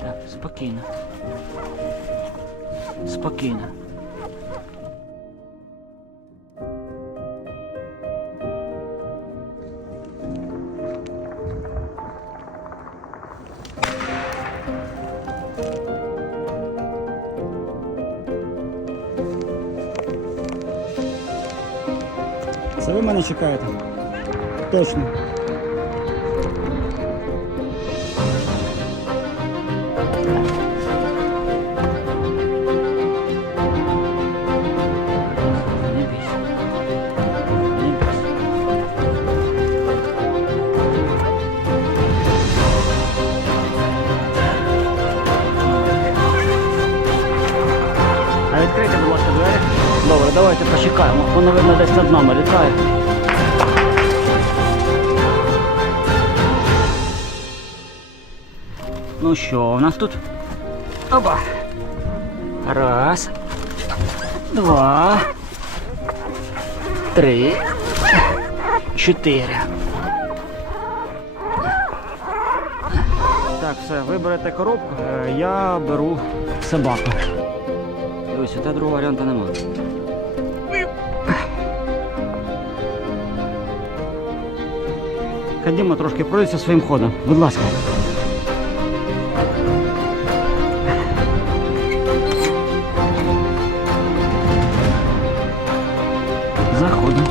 Так, спокійно. Спокійно. Це ви мене чекаєте? Точно. Відкрийте, будь ласка, двері. Добре, давайте почекаємо. Воно видно десь над нами літає. Ну що, у нас тут? Опа. Раз. Два. Три. Чотири. Так, все, ви берете коробку, е, я беру собаку. Дивись, та другого варіанту нема. Ходімо трошки пройдеться своїм ходом. Будь ласка. Заходимо.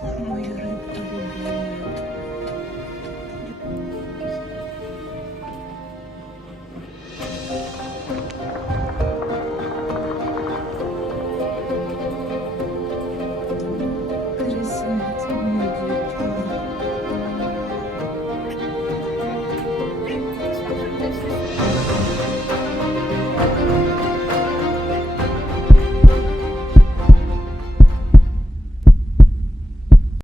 Muy